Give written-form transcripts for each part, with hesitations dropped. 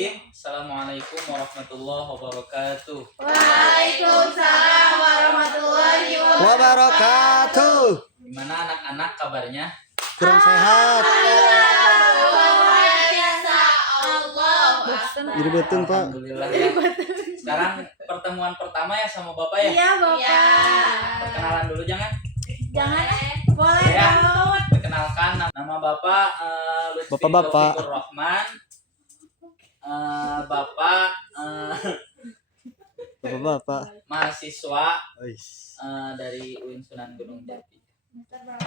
Bismillahirrahmanirrahim. Assalamualaikum warahmatullahi wabarakatuh. Waalaikumsalam warahmatullahi wabarakatuh. Gimana anak-anak kabarnya? Kurang sehat. Jadi betul Pak. Alhamdulillah ya. Sekarang pertemuan pertama ya sama Bapak ya? Iya Bapak. Perkenalan dulu jangan? Jangan boleh Ya. banget. Perkenalkan nama Bapak Lutfi Bapak-bapak. Taufikur Rahman. Bapak Bapak-bapak. mahasiswa Ois. dari UIN Sunan Gunung Jati.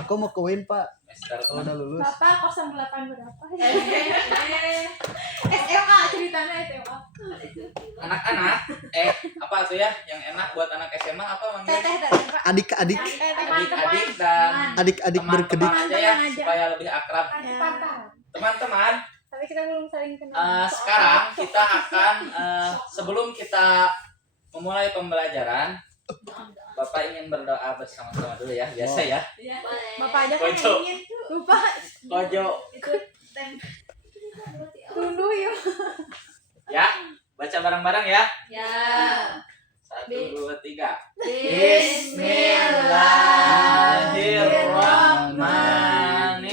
Aku mau ke UIN Pak. Semester Kalau udah lulus. Bapak 08 berapa? SMA ceritanya SMA. Anak-anak, apa tuh ya yang enak buat anak SMA apa manggil? Teteh Pak. Adik-adik. Adik-adik dan Adik-adik berkedik. teman-teman aja ya Teman-teman aja. supaya lebih akrab. Teman-teman, Tapi kita belum saling kenal. sekarang kita akan sebelum kita memulai pembelajaran, Bapak ingin berdoa bersama-sama dulu ya, biasa ya. Bapak aja kan Kocok. yang ingin. Lupa. Kojo, Tunduh yuk. ya, baca bareng-bareng ya. Ya. 1, 2, 3.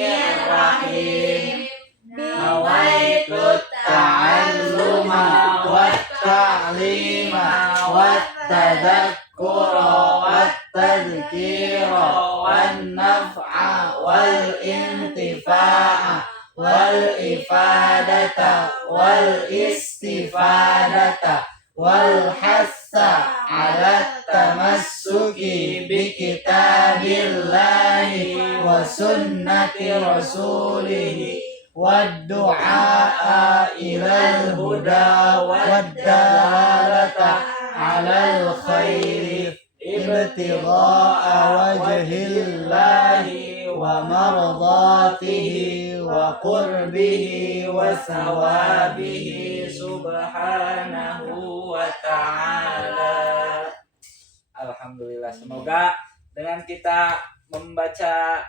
Bismillahirrahmanirrahim. Nawaitu ta'alluma wat-ta'lima wat-tadhakkura wat-tadhkira wan-naf'a wal-intifa'a wal-ifadata wal-istifadata wal-hassa ala tamassuki bi kitabillahi wa sunnati rasulihi wad-du'a ilal huda wad-dalalata alal khairi ibtigha'a wajhillahi wa mardatihi wa qurbihi wa sawabihi subhanahu wa ta'ala. Alhamdulillah, semoga dengan kita membaca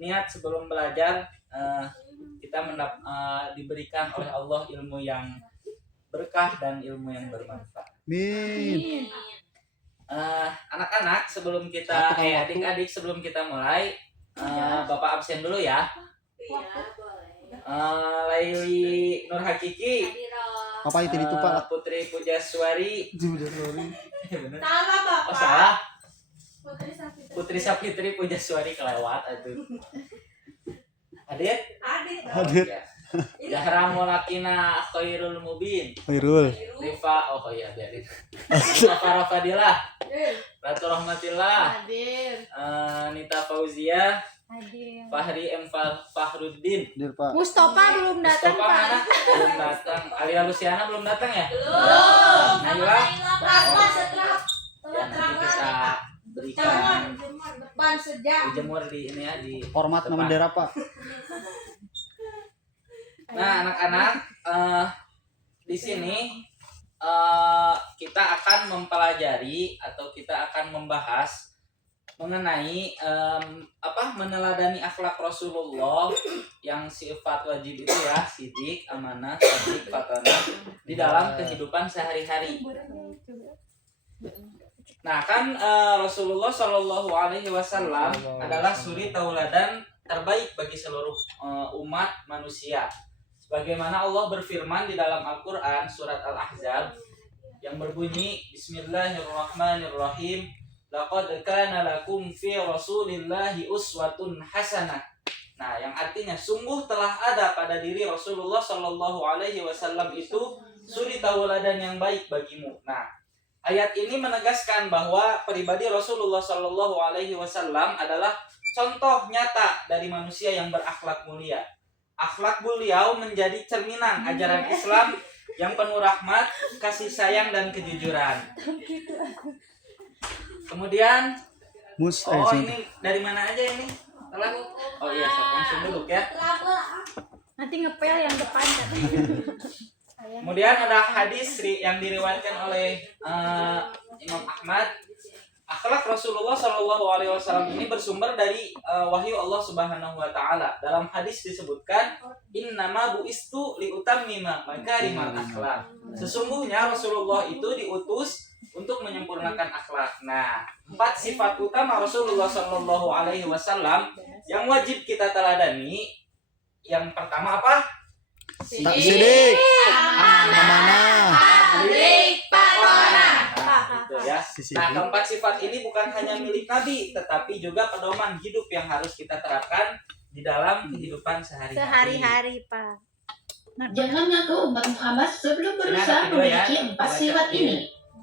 niat sebelum belajar kita diberikan oleh Allah ilmu yang berkah dan ilmu yang bermanfaat. Min. Anak-anak sebelum kita adik-adik sebelum kita mulai Bapak absen dulu ya. Laili Nur Hakiki, Apa itu Pak? Putri Pujaswari. Bener. Salah Bapak. Oh salah. Putri Sapitra. Putri Sapitri Pujaswari kelewat itu. Adit? Adit. Ya. Zahra Mulakina Khairul Mubin. Khairul. Rifa, oh iya biarin. Rafa Fadilah, Ratu Rahmatillah, Hadir. Nita Fauzia, Hadir. Fahri M. Fahruddin. Dir Pak. Mustafa belum datang Mustafa Pak. mana? Belum datang. Alia Luciana belum datang ya? Belum. Nayla? Rahmat setelah Ya nanti kita berikan depan sejam. dijemur di ini ya di Hormat depan. nama bendera Pak. Nah anak-anak di sini kita akan mempelajari atau kita akan membahas mengenai meneladani akhlak Rasulullah yang sifat wajib itu ya, sidik, amanah, sadik, fatanah di dalam kehidupan sehari-hari. Nah kan Rasulullah Shallallahu Alaihi Wasallam adalah suri tauladan terbaik bagi seluruh umat manusia. Sebagaimana Allah berfirman di dalam Al-Quran surat Al-Ahzab yang berbunyi Bismillahirrahmanirrahim. Laqad kana lakum fi Rasulillahi uswatun hasanah. Nah, yang artinya sungguh telah ada pada diri Rasulullah Shallallahu Alaihi Wasallam itu suri tauladan yang baik bagimu. Nah, ayat ini menegaskan bahwa pribadi Rasulullah Shallallahu Alaihi Wasallam adalah contoh nyata dari manusia yang berakhlak mulia. Akhlak beliau menjadi cerminan ajaran Islam yang penuh rahmat, kasih sayang dan kejujuran. Kemudian, ini dari mana aja ini? Telat? Oh iya, langsung duduk ya. Nanti ngepel yang depan. Kemudian ada hadis yang diriwayatkan oleh Imam Ahmad akhlak Rasulullah Shallallahu Alaihi Wasallam ini bersumber dari wahyu Allah Subhanahu Wa Taala. Dalam hadis disebutkan, Innama buistu liutammima makarimal akhlak. Sesungguhnya Rasulullah itu diutus untuk menyempurnakan akhlak. Nah, 4 sifat utama Rasulullah Shallallahu Alaihi Wasallam yang wajib kita teladani. Yang pertama apa? Tak sidik. Amanah. Gitu ya. Nah, keempat sifat ini bukan hanya milik Nabi, tetapi juga pedoman hidup yang harus kita terapkan di dalam kehidupan sehari-hari. Sehari-hari, Pak. Jangan ngaku umat Muhammad sebelum berusaha kedua ya, memiliki 4 baca sifat di- ini.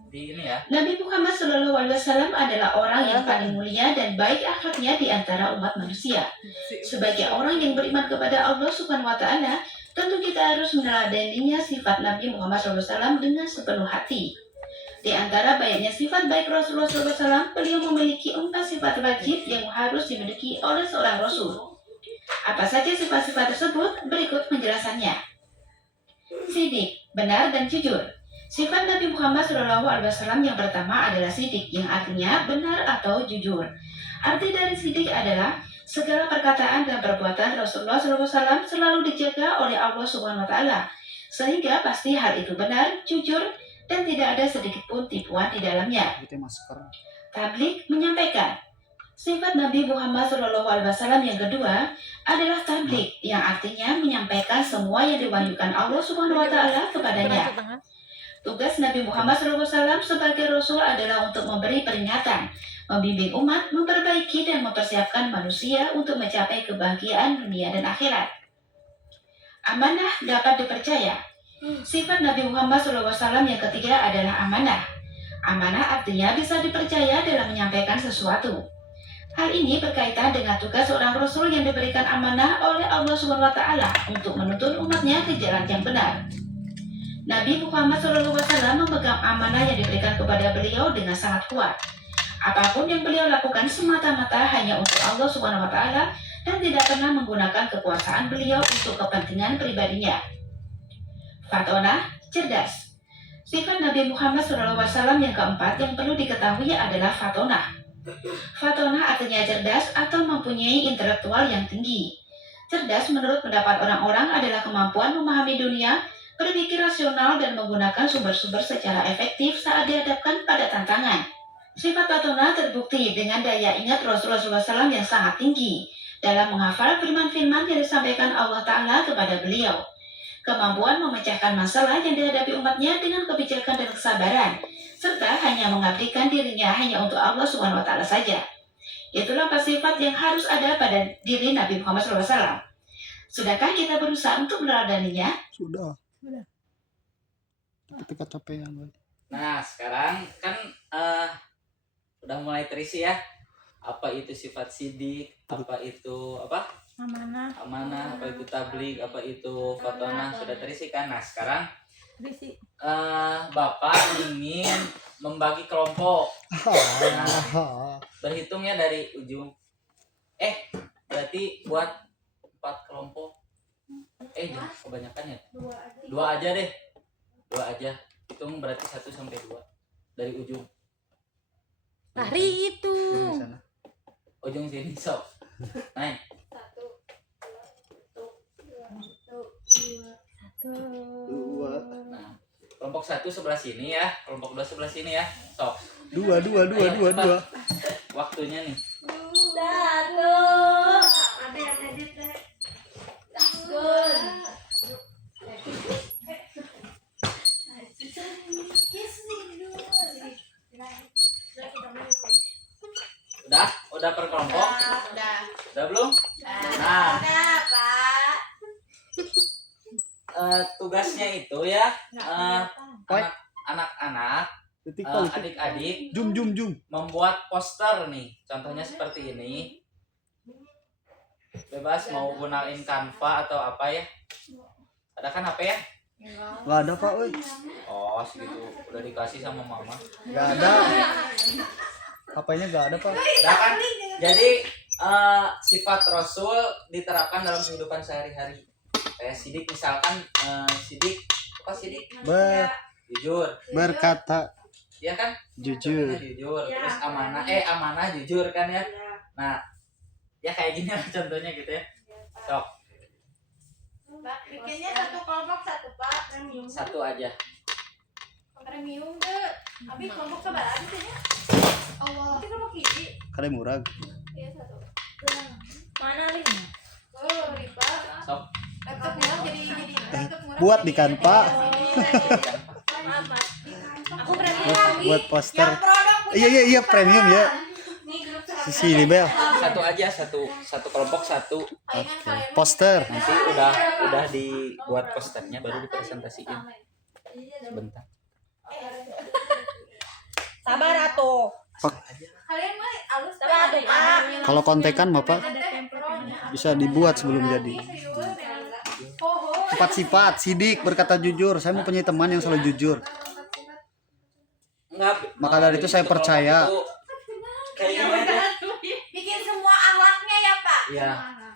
Di ini ya. Nabi Muhammad SAW adalah orang yang paling mulia dan baik akhlaknya di antara umat manusia. Sebagai orang yang beriman kepada Allah Subhanahu wa Ta'ala, tentu kita harus meneladaninya sifat Nabi Muhammad SAW dengan sepenuh hati. Di antara banyaknya sifat baik Rasulullah SAW, beliau memiliki 4 sifat wajib yang harus dimiliki oleh seorang Rasul. Apa saja sifat-sifat tersebut? Berikut penjelasannya. Sidik, benar dan jujur. Sifat Nabi Muhammad SAW yang pertama adalah sidik, yang artinya benar atau jujur. Arti dari sidik adalah segala perkataan dan perbuatan Rasulullah SAW selalu dijaga oleh Allah Subhanahu Wa Taala, sehingga pasti hal itu benar, jujur, dan tidak ada sedikit pun tipuan di dalamnya. Pakai masker. Tablik, menyampaikan. Sifat Nabi Muhammad SAW yang kedua adalah tablik, yang artinya menyampaikan semua yang diwahyukan Allah Subhanahu Wa Taala kepadanya. Tugas Nabi Muhammad SAW sebagai Rasul adalah untuk memberi peringatan, membimbing umat, memperbaiki dan mempersiapkan manusia untuk mencapai kebahagiaan dunia dan akhirat. Amanah dapat dipercaya. Sifat Nabi Muhammad SAW yang ketiga adalah amanah. Amanah artinya bisa dipercaya dalam menyampaikan sesuatu. Hal ini berkaitan dengan tugas seorang Rasul yang diberikan amanah oleh Allah Subhanahu Wa Taala untuk menuntun umatnya ke jalan yang benar. Nabi Muhammad SAW memegang amanah yang diberikan kepada beliau dengan sangat kuat. Apapun yang beliau lakukan semata-mata hanya untuk Allah Subhanahu Wa Taala dan tidak pernah menggunakan kekuasaan beliau untuk kepentingan pribadinya. Fatonah, cerdas. Sifat Nabi Muhammad SAW yang keempat yang perlu diketahui adalah fatonah. Fatonah artinya cerdas atau mempunyai intelektual yang tinggi. Cerdas menurut pendapat orang-orang adalah kemampuan memahami dunia, berpikir rasional dan menggunakan sumber-sumber secara efektif saat dihadapkan pada tantangan. Sifat fatonah terbukti dengan daya ingat Rasulullah SAW yang sangat tinggi dalam menghafal firman-firman yang disampaikan Allah Ta'ala kepada beliau. Kemampuan memecahkan masalah yang dihadapi umatnya dengan kebijakan dan kesabaran, serta hanya mengabdikan dirinya hanya untuk Allah Subhanahu Wa Taala saja. Itulah sifat yang harus ada pada diri Nabi Muhammad SAW. Sudahkah kita berusaha untuk meneladaninya? Sudah. Tapi kecapean. Nah, sekarang kan udah mulai terisi ya. Apa itu sifat sidik, apa itu apa? Amanah, apa itu tabligh, apa itu fatonah, sudah terisi kan? Nah, sekarang Bapak ingin membagi kelompok. Nah, berhitungnya dari ujung. Berarti buat 4 kelompok. Jangan kebanyakan ya. 2 aja deh. 2 aja. Hitung berarti 1 sampai 2 dari ujung. Lari itu. Di sana. Ujung sini sok. Naik. 2. Nah, kelompok 1 sebelah sini ya, kelompok 2 sebelah sini ya. Sok. 2. Waktunya nih. Ada yang edit deh. Udah per kelompok? Udah belum? Nah, Pak. tugasnya itu ya anak-anak, adik-adik Jum. membuat poster nih. Contohnya seperti ini. Bebas mau gunain Canva atau apa ya. Ada kan HP ya? Gak ada Pak, woi. Oh, segitu udah dikasih sama mama. Gak ada. HP-nya gak ada Pak. Udah kan? Jadi sifat Rasul diterapkan dalam kehidupan sehari-hari. Kayak sidik misalkan, sidik apa sidik? Jujur. Berkata ya kan? Jujur. Jujur, Ya, terus amanah, berani. amanah jujur kan ya. Ya. Nah, ya kayak gini lah contohnya gitu ya. Sok, Pak, bikinnya satu kelompok satu Pak. Premium. satu aja. Premium deh. Abi kelompok sabar aja sih ya. Allah. Itu kelompok hiji. Kada murag. Iya satu. Mana lima? Oh, Ripa. Sok. Laptop murah jadi laptop murah. Buat di Canva. Aku premium. Buat poster. Yang produk punya Iya premium ya. nih grup Sisi ini Bel. Satu aja, satu kelompok satu. saingan kalian. Poster. Nanti udah dibuat posternya baru dipresentasikan. Sebentar. Sabar atuh. Kalian mah halus Sabar atuh, Pak. Kalau kontekan Bapak bisa dibuat sebelum jadi. Sifat-sifat sidik berkata jujur. Saya mempunyai teman yang selalu jujur. Enggak. Maka dari itu saya percaya. Kayak gini aja. Bikin semua akhlaknya ya Pak. Iya.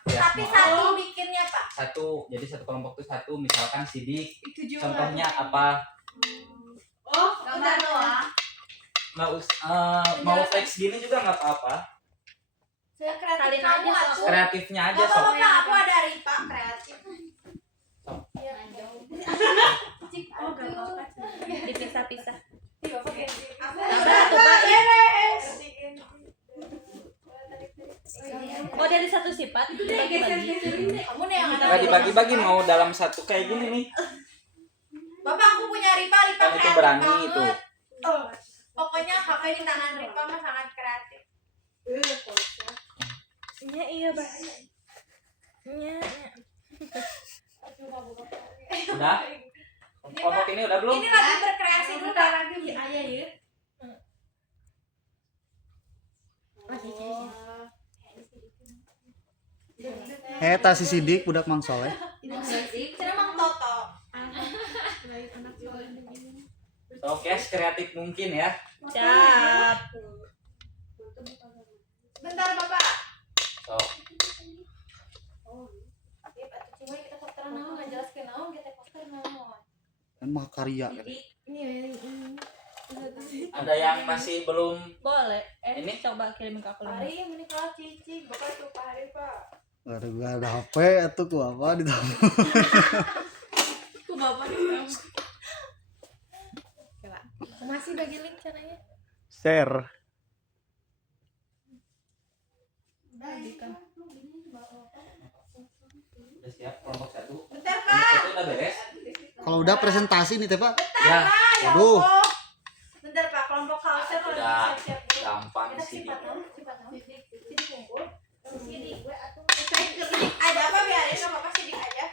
Ya, Tapi maaf. satu bikinnya Pak. Satu. Jadi satu kelompok itu satu. Misalkan sidik. Contohnya apa? Oh, gambar doang. Mau teks gini juga nggak apa-apa. Saya kreatif Salin kamu aja, atuh. Kreatifnya aja Gak sok. apa-apa, aku ada Ripa kreatif. Sok. Iya. Oh, gak apa-apa. Dipisah-pisah. Aku Sabar atuh, Pak. Oh, dari satu sifat dibagi-bagi. Kamu nih yang ada. Nggak dibagi-bagi mau dalam satu kayak gini nih. Bapak aku punya Ripa Kan itu kreatif berani banget. itu. Oh, pokoknya HP di tangan Ripa mah sangat kreatif. Iya, Pak. Iya. Udah. Kelompok ini udah belum? Ini lagi berkreasi dulu Pak. Lagi ayah ya. Eta si sidik budak Mang Soleh. Cara Mang Toto. Oke, kreatif mungkin ya. Siap. Bentar Bapak. So, Iya Pak, cuma kita poster naon ngajelaskeun naon kita poster naon. Kan mahakarya kan. ada yang masih belum Boleh. Ini? Coba kirim ke aku. Hari menikah cici, Bapak tuh Pak hari Pak. Ada gua ada HP atuh ku apa ditambah. Ku bapak nih. Masih bagi link caranya. Share. udah siap kelompok satu. Bentar Kelompok Pak. satu udah beres. Kalau udah presentasi nih teh Pak. Ya, Ya Waduh. Allah. Bentar Pak, kelompok kaosnya kalau udah siap-siap dulu. gampang Kita sih. sifat naon? Sidik kumpul. Sidik gue atuh. Sidik ada apa biarin enggak apa-apa sidik aja.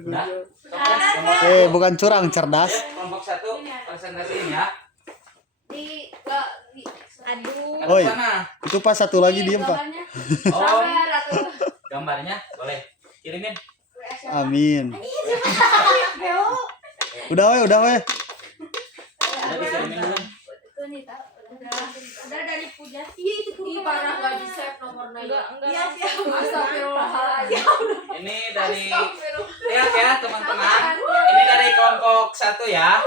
Udah. Bukan curang, cerdas. Ya, kelompok satu presentasiin ya. Aduh. Ada Oi. sana. Itu pas satu lagi diem Pak. Oh, gambarnya boleh kirimin. Amin. Udah we. Udah dikirimin dulu. Udah dari puja. Ih, parah enggak di save nomornya. Enggak. Iya, siap. Astagfirullahaladzim. Ini dari lihat ya teman-teman. Ini dari kelompok satu ya.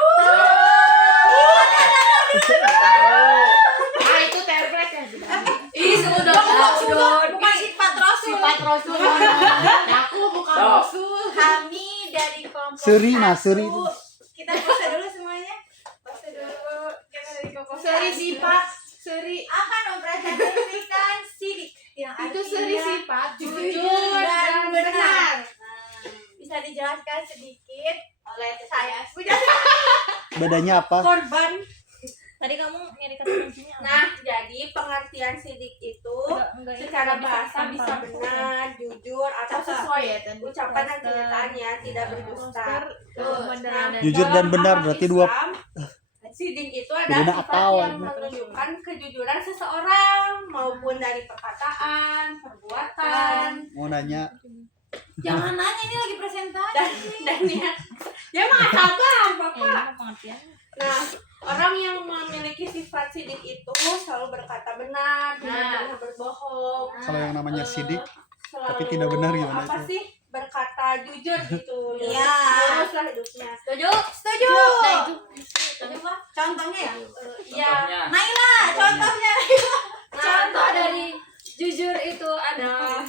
Ah, itu template ya. Ih, sudah. Bukan sifat Rasul. Aku bukan So, musuh. Kami dari kelompok Seri, nah, satu. seri. Kita pose dulu semuanya. Pose dulu. Kita dari kelompok Seri satu. sifat, seri Akan mempresentasikan sidik yang itu artinya seri sifat jujur dan benar. Bisa dijelaskan sedikit oleh saya. Bedanya apa? Korban. Tadi kamu nyari kata kuncinya apa? Nah, jadi pengertian sidik itu Enggak, secara ini bahasa gampang. bisa benar, jujur, atau sesuai ya tadi. ucapan dan kenyataannya tidak berdusta. Nah, Jujur dan dalam benar agama berarti dua. Islam, sidik itu adalah Bedanya sifat apa, yang Wan? menunjukkan kejujuran seseorang maupun dari perkataan, perbuatan. Mau nanya. Jangan nanya, ini lagi presentasi. Dan niat. Ya mah asal gampang, Ini Pak. mah pengertian. Nah, Orang yang memiliki sifat sidik itu selalu berkata benar, tidak pernah berbohong. Kalau yang namanya sidik Selalu, tapi tidak benar gimana apa itu? sih, berkata jujur gitu. Iya. Lurus lah hidupnya. Setuju? Setuju. Nah, itu. Setuju Pak? Contohnya ya? Iya. Contohnya. Naila, contohnya. Contoh dari jujur itu adalah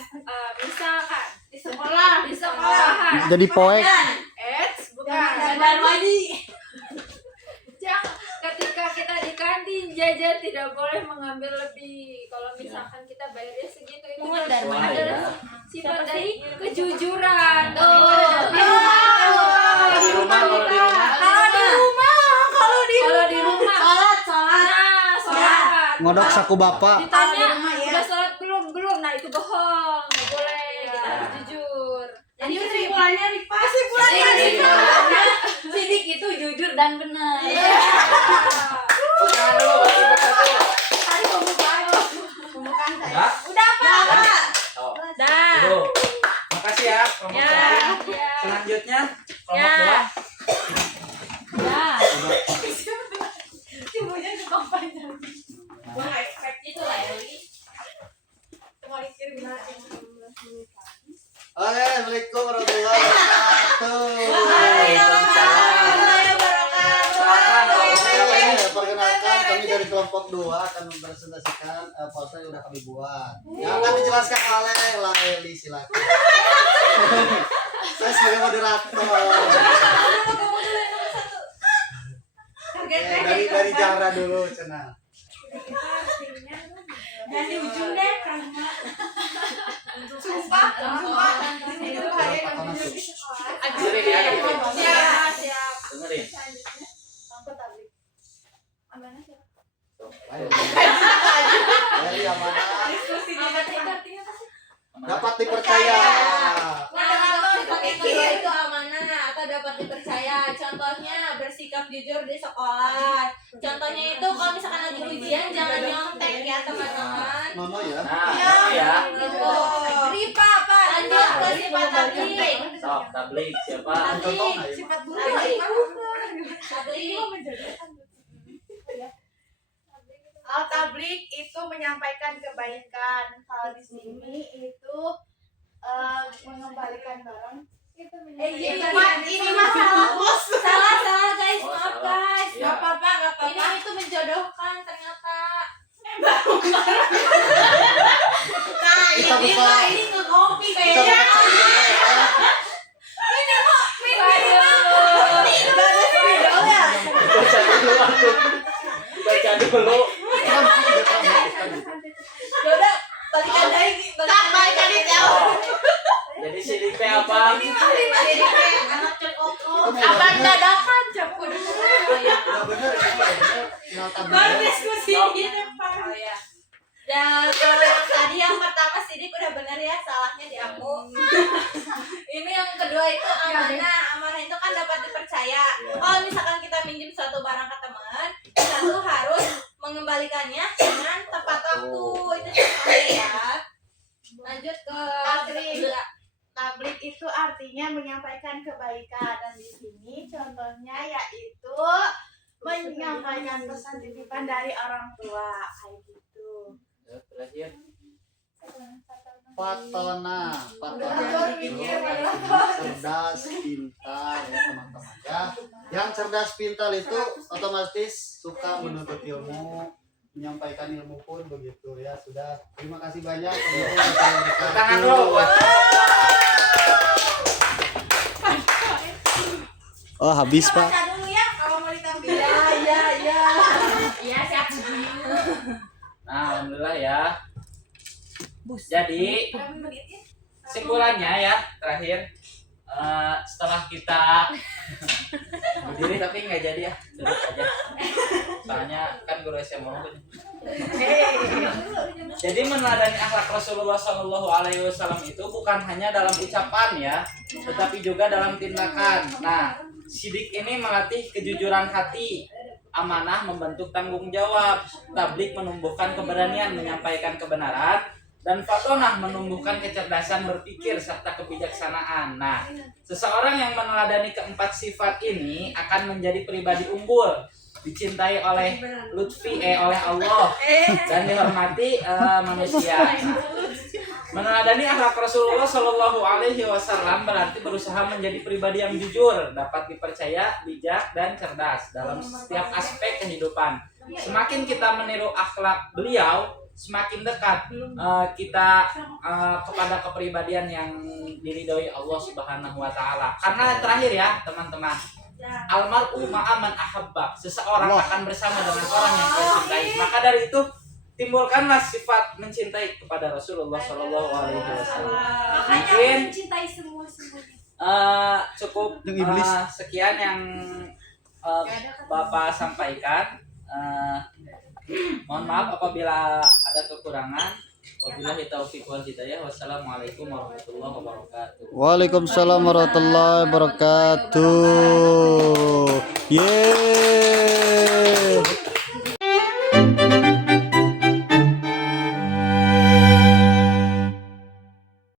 misalkan Di sekolah. di sekolahan. Jadi poek. Bukan. Dan wajib. Jangan ketika kita di kantin jajan tidak boleh mengambil lebih. Kalau misalkan kita bayarnya segitu itu adalah sifat dari kejujuran. Kalau di rumah, Kalau di rumah. Sholat. Nah, sholat. Ngodok saku bapak. Ditanya, Kalau di rumah, ya. udah sholat belum? Belum. Nah, itu bohong. Nggak boleh. Kita harus jujur. Jadi kesimpulannya Rifa. Sidik itu jujur dan benar. Tepuk tangan dulu buat Ibu Satu. Tadi pembukaan saya. Ya. Udah Pak. Oh. Dah. Tuh. Makasih ya kelompok Ya. satu. Ya. Selanjutnya kelompok Ya. 2. Ya. Cibunya cukup panjang. Gua nggak expect itu lah Eli. Cuma mikir gimana. Oke, Assalamualaikum warahmatullahi wabarakatuh. Perkenalkan kami dari kelompok 2 akan mempresentasikan poster yang sudah kami buat. Yang akan dijelaskan oleh Laeli, silakan. Saya sebagai moderator. Dari Jahra dulu, Cena. Dari ujung deh, Sumpah. Ini tuh hari yang kami di sekolah. Dengerin ya. Siap. Dengerin. Ayo. Dari amanah dapat dipercaya. Moderator yang kedua itu amanah atau dapat dipercaya. Contohnya bersikap jujur di sekolah. Contohnya itu kalau misalkan lagi ujian jangan nyontek ya teman-teman. Nono ya. Nah, itu ya. Gitu. Rifa apa? Lanjut ke sifat tablik. Sok, tablik siapa? Contoh nggak ya? Sifat buruk. Tablik. Al-tablik itu menyampaikan kebaikan. Kalau di sini itu mengembalikan barang. Ini mah salah bos. Salah guys, Oh, maaf salah. guys. Iya. Gak apa-apa. Ini itu menjodohkan ternyata. Nah, Kita ini buka. mah ini nge-copy Kita kayaknya. buka ya. Ini mah gak ada videonya. Baca dulu aku. Baca dulu. Yaudah, balikan lagi. Balikan jauh. Jadi sidik teh apa? Anak cek Abang dadakan capku Udah bener, tinggal tablik. baru diskusi di depan. Oh ya. Dan kalau yang tadi yang pertama sidik udah bener ya, salahnya di aku. Ini yang kedua itu amanah. Amanah itu kan dapat dipercaya. Kalau misalkan kita minjem suatu barang ke teman, kita tuh harus mengembalikannya dengan tepat waktu. Itu contohnya ya. Lanjut ke Tablik. Tablik itu artinya menyampaikan kebaikan, dan di sini contohnya yaitu menyampaikan pesan titipan dari orang tua kayak gitu. Terakhir. Patona itu cerdas, pintar ya teman-teman ya. Yang cerdas pintar itu otomatis suka menuntut ilmu, menyampaikan ilmu pun begitu ya. Sudah, terima kasih banyak. Tangan dulu buat Oh, habis Pak. baca dulu ya kalau mau ditampilin. Iya, siap. Nah, alhamdulillah ya. Jadi kesimpulannya ya terakhir setelah kita berdiri tapi nggak jadi ya, duduk aja. Soalnya kan guru SMA mau. Jadi meneladani akhlak Rasulullah Shallallahu Alaihi Wasallam itu bukan hanya dalam ucapan ya, tetapi juga dalam tindakan. Nah, sidik ini melatih kejujuran hati, amanah membentuk tanggung jawab, tablik menumbuhkan keberanian menyampaikan kebenaran, dan fatonah menumbuhkan kecerdasan berpikir serta kebijaksanaan. Nah, seseorang yang meneladani keempat sifat ini akan menjadi pribadi unggul dicintai oleh oleh Allah dan dihormati manusia. Meneladani akhlak Rasulullah Shallallahu Alaihi Wasallam berarti berusaha menjadi pribadi yang jujur, dapat dipercaya, bijak dan cerdas dalam setiap aspek kehidupan. Semakin kita meniru akhlak beliau, semakin dekat kita kepada kepribadian yang diridhoi Allah Subhanahu Wa Taala. Karena terakhir ya teman-teman, almar'u ma'aman ahabba, seseorang akan bersama dengan orang yang dia cintai. Maka dari itu timbulkanlah sifat mencintai kepada Rasulullah Shallallahu Alaihi Wasallam. Mungkin mencintai semuanya. cukup Yang iblis. sekian yang Bapak sampaikan. Mohon maaf apabila ada kekurangan. Wabillahi taufiq wal hidayah. Wassalamualaikum warahmatullahi wabarakatuh. Waalaikumsalam warahmatullahi wabarakatuh. Yeay.